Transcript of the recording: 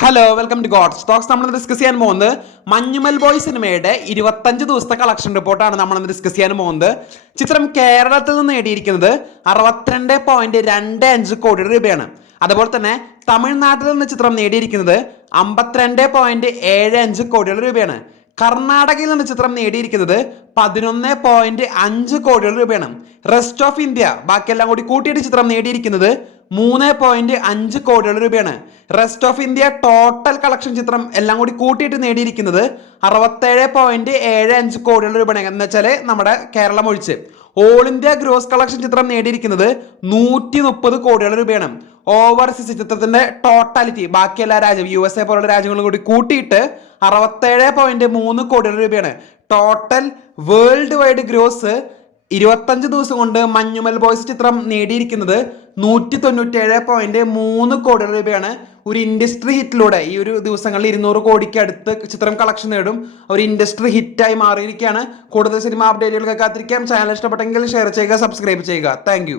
Hello welcome to god stocks നമ്മൾ discuss ചെയ്യാൻ പോകുന്നത് മഞ്ഞുമൽ ബോയ് സിനിമയുടെ ഇരുപത്തഞ്ച് ദിവസത്തെ കളക്ഷൻ റിപ്പോർട്ടാണ് നമ്മൾ ഡിസ്കസ് ചെയ്യാൻ പോകുന്നത്. ചിത്രം കേരളത്തിൽ നിന്ന് നേടിയിരിക്കുന്നത് അറുപത്തിരണ്ട് പോയിന്റ് രണ്ട് അഞ്ച് കോടി രൂപയാണ്. അതുപോലെ തന്നെ തമിഴ്നാട്ടിൽ നിന്ന് ചിത്രം നേടിയിരിക്കുന്നത് അമ്പത്തിരണ്ട് പോയിന്റ് ഏഴ് അഞ്ച് കോടി രൂപയാണ്. കർണാടകയിൽ നിന്ന് ചിത്രം നേടിയിരിക്കുന്നത് പതിനൊന്ന് പോയിന്റ് അഞ്ച് കോടി രൂപയാണ്. റെസ്റ്റ് ഓഫ് ഇന്ത്യ ബാക്കിയെല്ലാം കൂടി കൂട്ടിയിട്ട് ചിത്രം നേടിയിരിക്കുന്നത് മൂന്ന് പോയിന്റ് അഞ്ച് കോടി രൂപയാണ്. Rest of India total collection ചിത്രം എല്ലാം കൂടി കൂട്ടിയിട്ട് നേടിയിരിക്കുന്നത് അറുപത്തേഴ് പോയിന്റ് ഏഴ് അഞ്ച് കോടികൾ രൂപയാണ്. എന്ന് വെച്ചാൽ നമ്മുടെ കേരളം ഒഴിച്ച്. ഓൾ ഇന്ത്യ ഗ്രോസ് കളക്ഷൻ ചിത്രം നേടിയിരിക്കുന്നത് നൂറ്റി മുപ്പത് കോടികൾ രൂപയാണ്. ഓവർസീസ് ചിത്രത്തിന്റെ ടോട്ടാലിറ്റി ബാക്കി എല്ലാ രാജ്യം യു എസ് എ പോലുള്ള രാജ്യങ്ങളും കൂടി കൂട്ടിയിട്ട് അറുപത്തേഴ് പോയിന്റ് മൂന്ന് കോടികൾ രൂപയാണ്. ടോട്ടൽ വേൾഡ് വൈഡ് ഗ്രോസ് ഇരുപത്തഞ്ച് ദിവസം കൊണ്ട് മഞ്ഞുമൽ ബോയ്സ് ചിത്രം നേടിയിരിക്കുന്നത് നൂറ്റി തൊണ്ണൂറ്റേഴ് പോയിന്റ് മൂന്ന് കോടി രൂപയാണ് ഒരു ഇൻഡസ്ട്രി ഹിറ്റിലൂടെ ഈ ഒരു ദിവസങ്ങളിൽ ഇരുന്നൂറ് കോടിക്ക് അടുത്ത് ചിത്രം കളക്ഷൻ നേടും. ഒരു ഇൻഡസ്ട്രി ഹിറ്റായി മാറിയിരിക്കുകയാണ്. കൂടുതൽ സിനിമ അപ്ഡേറ്റുകൾക്ക് കാത്തിരിക്കാം. ചാനൽ ഇഷ്ടപ്പെട്ടെങ്കിൽ ഷെയർ ചെയ്യുക സബ്സ്ക്രൈബ് ചെയ്യുക. താങ്ക്